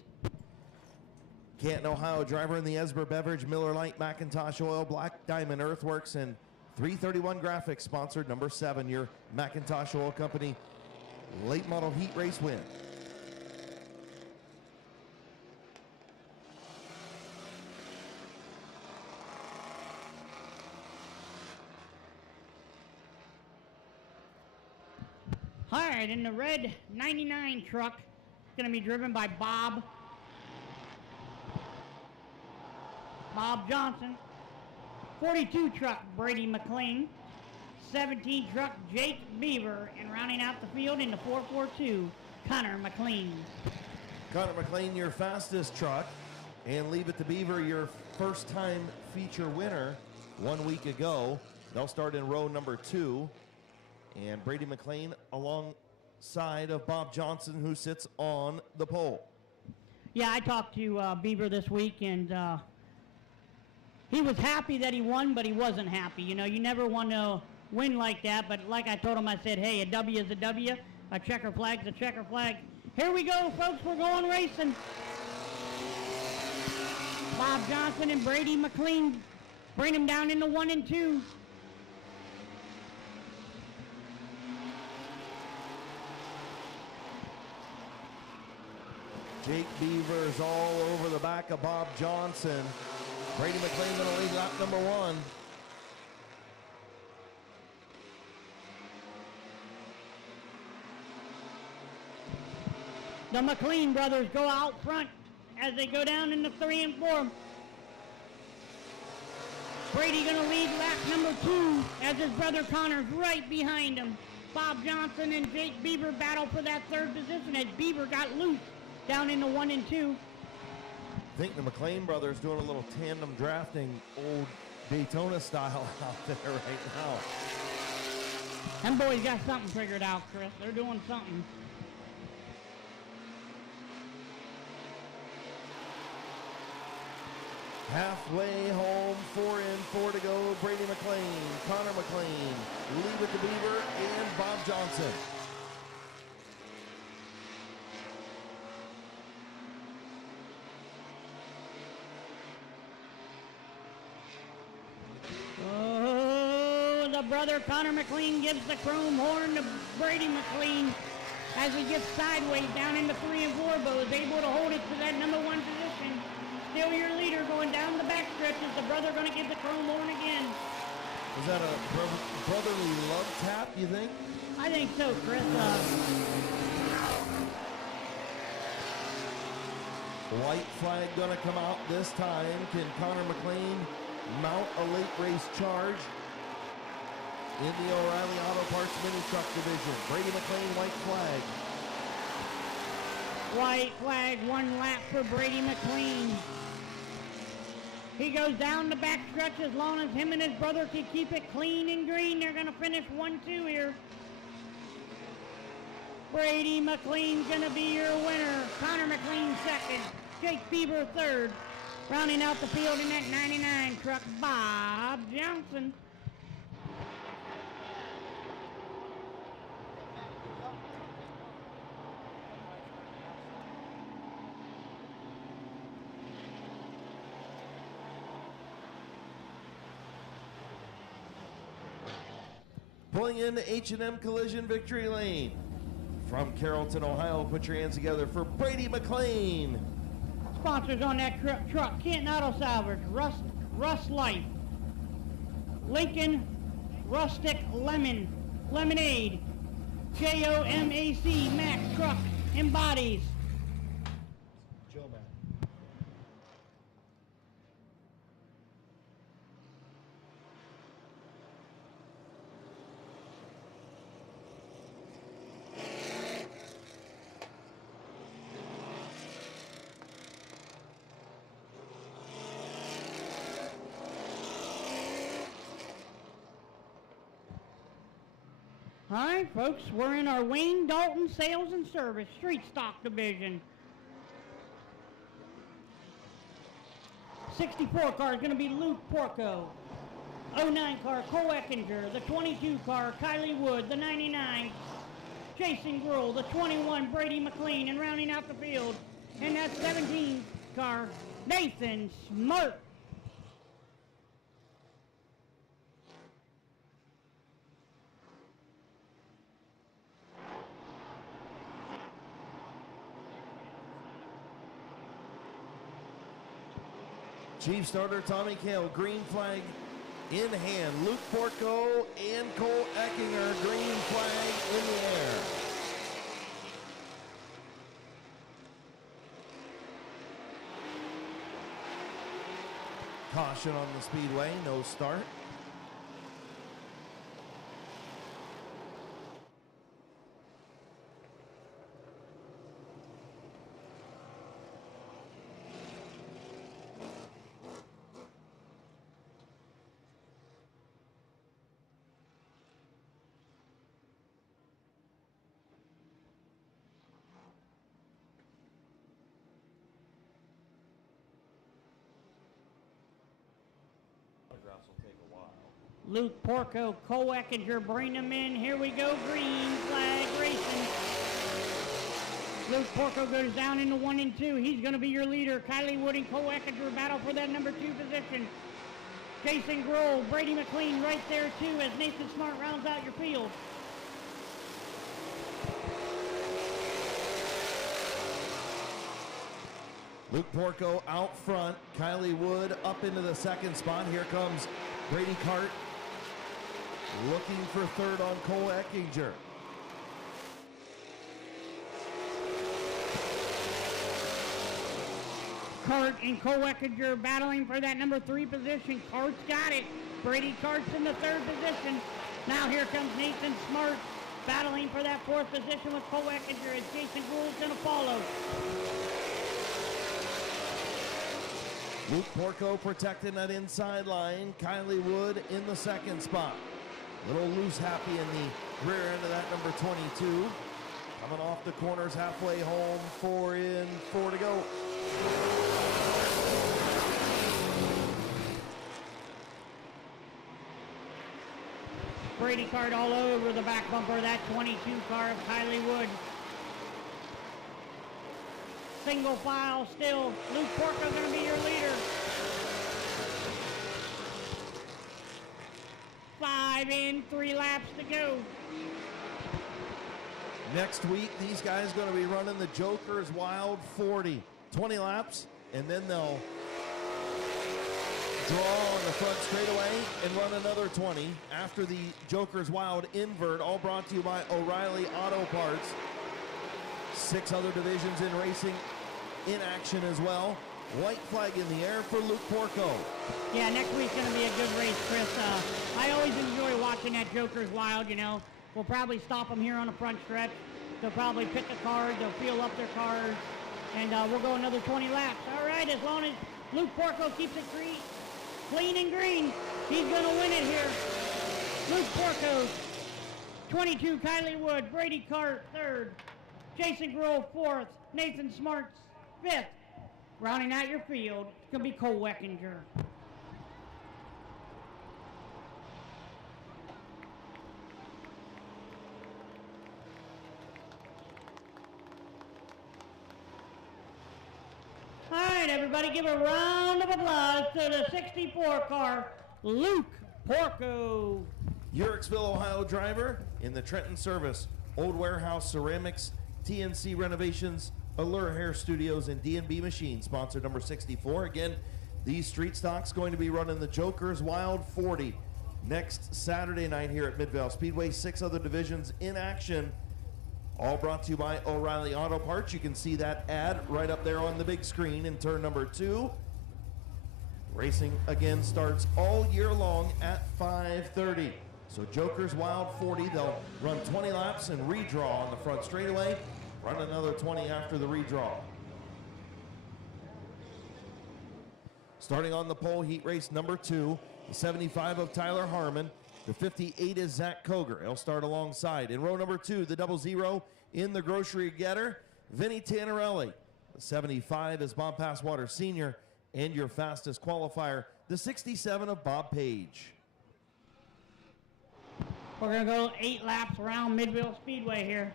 Canton, Ohio driver in the Esber Beverage, Miller Lite, Macintosh Oil, Black Diamond Earthworks, and 331 Graphics sponsored number 7, your Macintosh Oil Company late model heat race win. All right, in the red 99 truck, it's going to be driven by Bob Johnson. 42 truck, Brady McLean. 17 truck, Jake Beaver. And rounding out the field in the 442, Connor McLean. Connor McLean, your fastest truck. And Leave It to Beaver, your first time feature winner 1 week ago. They'll start in row number 2. And Brady McLean alongside of Bob Johnson, who sits on the pole. Yeah, I talked to Beaver this week, and he was happy that he won, but he wasn't happy. You know, you never want to win like that, but like I told him, I said, hey, a W is a W, a checker flag's a checker flag. Here we go, folks, we're going racing. Bob Johnson and Brady McLean bring him down into 1 and 2. Jake Beaver's all over the back of Bob Johnson. Brady McLean going to lead lap number 1. The McLean brothers go out front as they go down into 3 and 4. Brady going to lead lap number 2 as his brother Connor's right behind him. Bob Johnson and Jake Beaver battle for that 3rd position as Beaver got loose down into 1 and 2. I think the McLean brothers doing a little tandem drafting, old Daytona style out there right now. Them boys got something figured out, Chris. They're doing something. Halfway home, 4 and 4 to go. Brady McLean, Connor McLean, Leave It to Beaver, and Bob Johnson. Oh, the brother Connor McLean gives the chrome horn to Brady McLean as he gets sideways down into 3 and 4, but was able to hold it to that number 1 position. Still your leader going down the back stretch. Is the brother going to give the chrome horn again? Is that a brotherly love tap, you think? I think so, Chris. White flag going to come out this time. Can Connor McLean mount a late race charge in the O'Reilly Auto Parts Mini Truck Division? Brady McLean, white flag. White flag, 1 lap for Brady McLean. He goes down the back stretch as long as him and his brother can keep it clean and green. They're going to finish 1-2 here. Brady McLean's going to be your winner. Connor McLean second. Jake Beaver third. Rounding out the field in that 99 truck, Bob Johnson. Pulling into H&M Collision Victory Lane. From Carrollton, Ohio, put your hands together for Brady McLean. Sponsors on that truck, Canton Auto Salvage, Rust Life, Lincoln Rustic Lemonade, JOMAC Mack Truck and Bodies. Joe Mac. All right, folks, we're in our Wayne Dalton Sales and Service Street Stock Division. 64 car is going to be Luke Porco. 09 car, Cole Eckinger. The 22 car, Kylie Wood. The 99, Jason Gruhl. The 21, Brady McLean. And rounding out the field, and that 17 car, Nathan Smart. Chief starter Tommy Cale, green flag in hand. Luke Porco and Cole Eckinger, green flag in the air. Caution on the speedway, no start. Luke Porco, Cole Eckinger, bring them in. Here we go, green flag racing. Luke Porco goes down into 1 and 2. He's going to be your leader. Kylie Wood and Cole Eckinger battle for that number 2 position. Jason Gruhl, Brady McLean right there too as Nathan Smart rounds out your field. Luke Porco out front. Kylie Wood up into the second spot. Here comes Brady Cart looking for third on Cole Eckinger. Cart and Cole Eckinger battling for that number 3 position. Cart's got it. Brady Cart's in the 3rd position. Now here comes Nathan Smart battling for that 4th position with Cole Eckinger as Jason Gruhl's going to follow. Luke Porco protecting that inside line. Kylie Wood in the 2nd spot. Little loose happy in the rear end of that number 22. Coming off the corners halfway home. 4 in, 4 to go. Brady Cart all over the back bumper of that 22 car of Kylie Wood. Single file still. Luke Porco going to be your leader. 5 in, 3 laps to go. Next week, these guys going to be running the Joker's Wild 40. 20 laps, and then they'll draw on the front straightaway and run another 20 after the Joker's Wild invert, all brought to you by O'Reilly Auto Parts. 6 other divisions in racing in action as well. White flag in the air for Luke Porco. Yeah, next week's going to be a good race, Chris. I always enjoy watching that Joker's Wild, you know. We'll probably stop them here on the front stretch. They'll probably pick a card, they'll feel up their cards, and we'll go another 20 laps. All right, as long as Luke Porco keeps it clean and green, he's going to win it here. Luke Porco, 22, Kylie Wood, Brady Cart, 3rd, Jason Gruhl, 4th, Nathan Smart, 5th. Rounding out your field, it's going to be Cole Eckinger. All right, everybody, give a round of applause to the 64 car, Luke Porco. Uricksville, Ohio driver in the Trenton Service, Old Warehouse Ceramics, TNC Renovations, Allure Hair Studios, and D&B Machines, sponsor number 64. Again, these street stocks going to be running the Joker's Wild 40 next Saturday night here at Mid-Vid Speedway. 6 other divisions in action All brought to you by O'Reilly Auto Parts. You can see that ad right up there on the big screen in turn number 2. Racing again starts all year long at 5:30. So Joker's Wild 40, they'll run 20 laps and redraw on the front straightaway, run another 20 after the redraw. Starting on the pole, heat race number 2, the 75 of Tyler Harmon. The 58 is Zach Koger. He'll start alongside. In row number 2, the 00 in the grocery getter, Vinny Tannerelli. The 75 is Bob Passwater Sr. And your fastest qualifier, the 67 of Bob Page. We're going to go 8 laps around Midville Speedway here.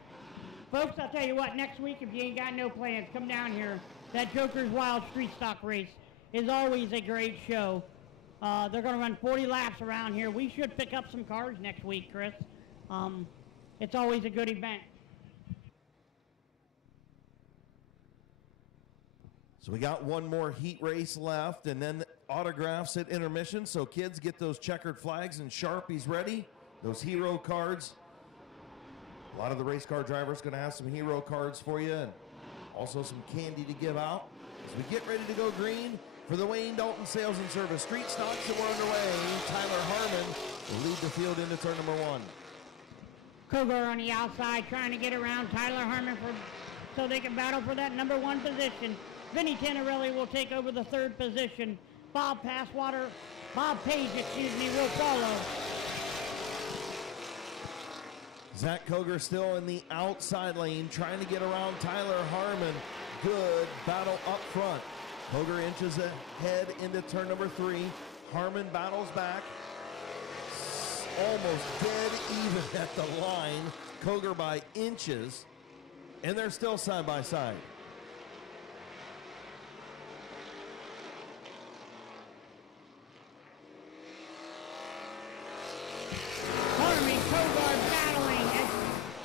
Folks, I'll tell you what, next week, if you ain't got no plans, come down here. That Joker's Wild Street Stock race is always a great show. They're going to run 40 laps around here. We should pick up some cars next week, Chris. It's always a good event. So we got one more heat race left, and then autographs at intermission. So kids, get those checkered flags and Sharpies ready. Those hero cards. A lot of the race car drivers going to have some hero cards for you, and also some candy to give out. As we get ready to go green for the Wayne Dalton Sales and Service Street Stocks that were underway, Tyler Harmon will lead the field into turn number 1. Kogar on the outside trying to get around Tyler Harmon so they can battle for that number 1 position. Vinny Tannerelli will take over the 3rd position. Bob Page, will follow. Zach Koger still in the outside lane, trying to get around Tyler Harmon. Good battle up front. Koger inches ahead into turn number 3. Harmon battles back. Almost dead even at the line. Koger by inches. And they're still side by side.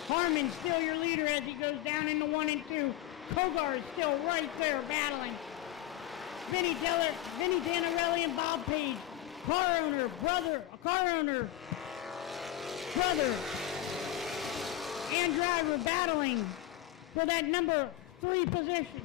Harmon's still your leader as he goes down into 1 and 2. Kogar is still right there battling. Vinny Tannerelli and Bob Page, car owner, brother, and driver battling for that number 3 position.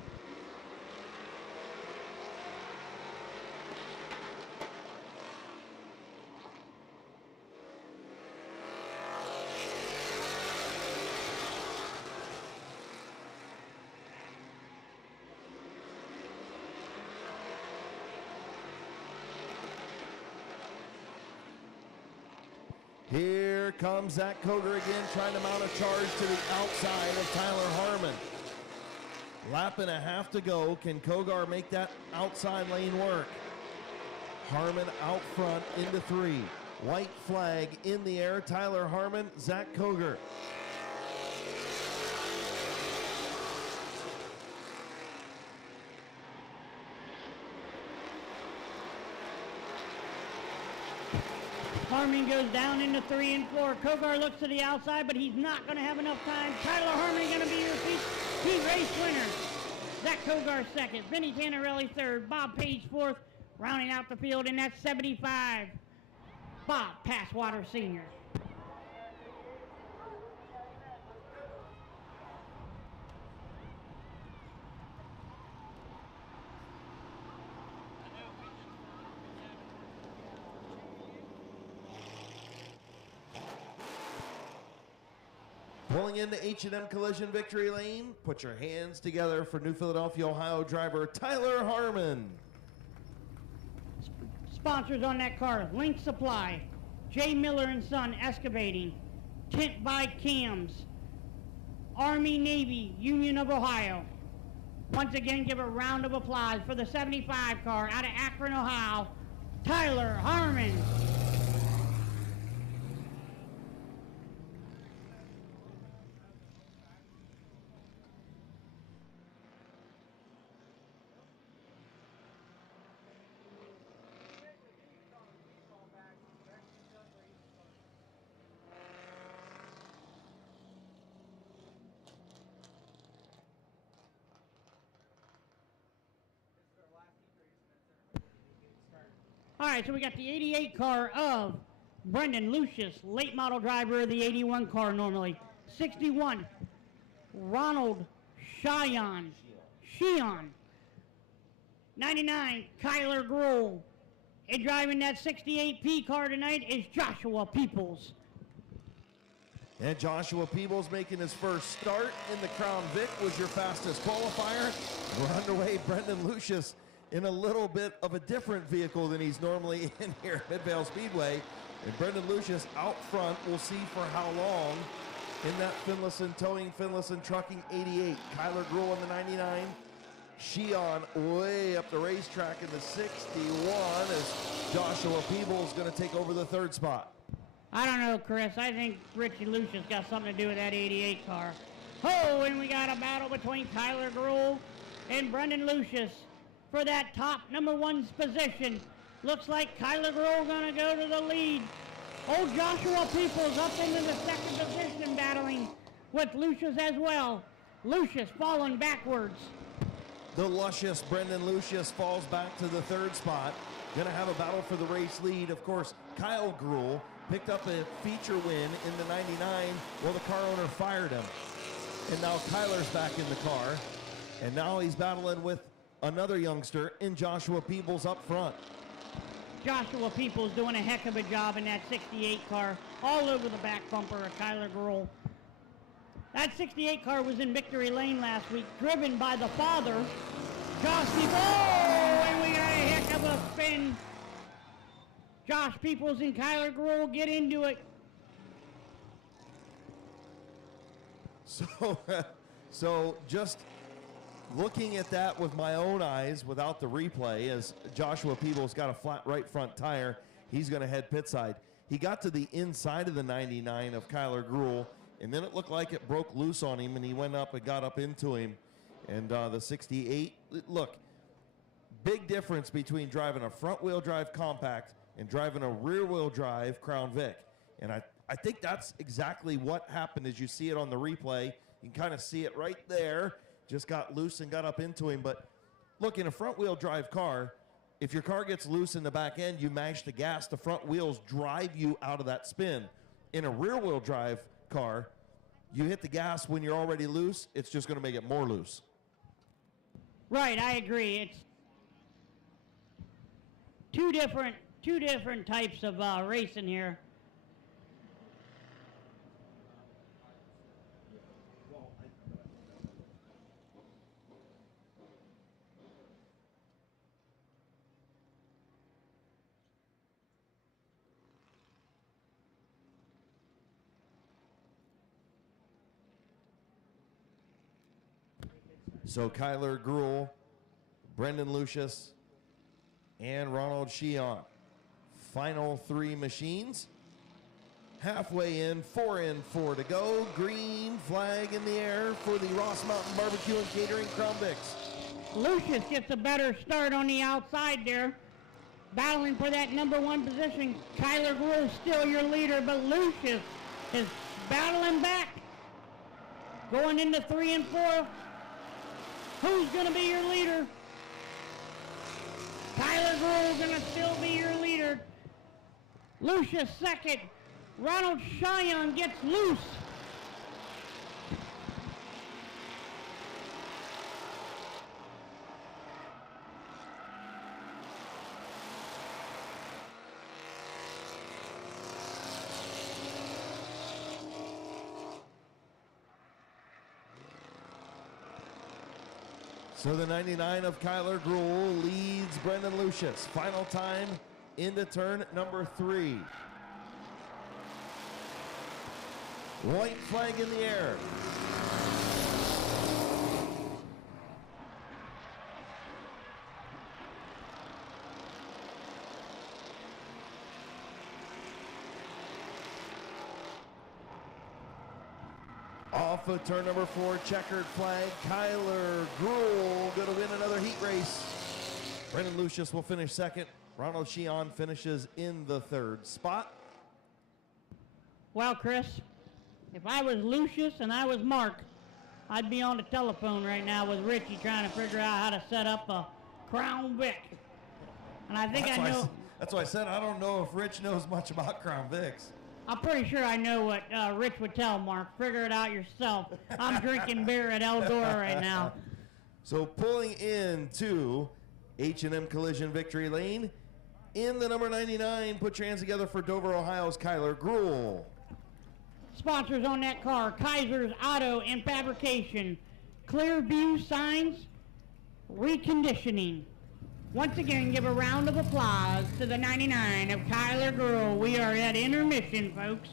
Here comes Zach Koger again, trying to mount a charge to the outside of Tyler Harmon. Lap and a half to go. Can Kogar make that outside lane work? Harmon out front into 3. White flag in the air. Tyler Harmon, Zach Koger. Harmon goes down into 3 and 4. Kogar looks to the outside, but he's not going to have enough time. Tyler Harmon going to be your heat race winner. Zach Kogar 2nd. Vinny Tannerelli 3rd. Bob Page 4th. Rounding out the field in that 75. Bob Passwater Sr. Pulling into H&M Collision Victory Lane, put your hands together for New Philadelphia, Ohio driver Tyler Harmon. Sponsors on that car, Link Supply, J. Miller & Son Excavating, Tint by Cams, Army Navy, Union of Ohio. Once again, give a round of applause for the 75 car out of Akron, Ohio, Tyler Harmon. All right, so we got the 88 car of Brendan Lucius, late model driver of the 81 car normally. 61, Ronald Sheon. 99, Kyler Grohl. And driving that 68P car tonight is Joshua Peoples. And Joshua Peoples making his first start in the Crown Vic was your fastest qualifier. We're underway. Brendan Lucius in a little bit of a different vehicle than he's normally in here at Midvale Speedway. And Brendan Lucius out front. We'll see for how long in that Finlayson Towing, Finlayson Trucking 88. Kyler Grohl in the 99. Sheon way up the racetrack in the 61 as Joshua Peoples going to take over the third spot. I don't know, Chris. I think Richie Lucius got something to do with that 88 car. Oh, and we got a battle between Kyler Grohl and Brendan Lucius for that top number 1 position. Looks like Kyler Grohl going to go to the lead. Oh, Joshua Peoples up into the second position battling with Lucius as well. Lucius falling backwards. The luscious Brendan Lucius falls back to the third spot. Going to have a battle for the race lead. Of course, Kyle Grohl picked up a feature win in the 99. Well, the car owner fired him. And now Kyler's back in the car. And now he's battling with another youngster in Joshua Peoples up front. Joshua Peoples doing a heck of a job in that 68 car, all over the back bumper of Kyler Grohl. That 68 car was in victory lane last week, driven by the father, Josh Peoples. Oh, and we got a heck of a spin. Josh Peoples and Kyler Grohl get into it. So just looking at that with my own eyes without the replay, as Joshua Peoples got a flat right front tire, he's going to head pit side. He got to the inside of the 99 of Kyler Grohl, and then it looked like it broke loose on him, and he went up and got up into him. And the 68, look, big difference between driving a front-wheel drive compact and driving a rear-wheel drive Crown Vic. And I think that's exactly what happened as you see it on the replay. You can kind of see it right there. Just got loose and got up into him. But look, in a front-wheel drive car, if your car gets loose in the back end, you mash the gas, the front wheels drive you out of that spin. In a rear-wheel drive car, you hit the gas when you're already loose, it's just going to make it more loose. Right, I agree. It's two different types of racing here. So Kyler Grohl, Brendan Lucius, and Ronald Sheon. Final 3 machines. Halfway in, 4 to go. Green flag in the air for the Ross Mountain Barbecue and Catering Crown Vics. Lucius gets a better start on the outside there. Battling for that number 1 position. Kyler Grohl still your leader, but Lucius is battling back. Going into 3 and 4. Who's going to be your leader? Kyler Grohl going to still be your leader. Lucius second. Ronald Sheon gets loose. So the 99 of Kyler Grohl leads Brendan Lucius. Final time into turn number 3. White flag in the air. Off of turn number 4, checkered flag. Kyler Grohl going to win another heat race. Brendan Lucius will finish second. Ronald Sheon finishes in the 3rd spot. Well, Chris, if I was Lucius and I was Mark, I'd be on the telephone right now with Richie trying to figure out how to set up a Crown Vic. And I think I know. That's why I said I don't know if Rich knows much about Crown Vics. I'm pretty sure I know what Rich would tell Mark. Figure it out yourself. I'm drinking beer at Eldora right now. So pulling into H&M Collision Victory Lane, in the number 99, put your hands together for Dover, Ohio's Kyler Gruhl. Sponsors on that car, Kaiser's Auto and Fabrication, Clearview Signs, Reconditioning. Once again, give a round of applause to the 99 of Kyler Gruhl. We are at intermission, folks.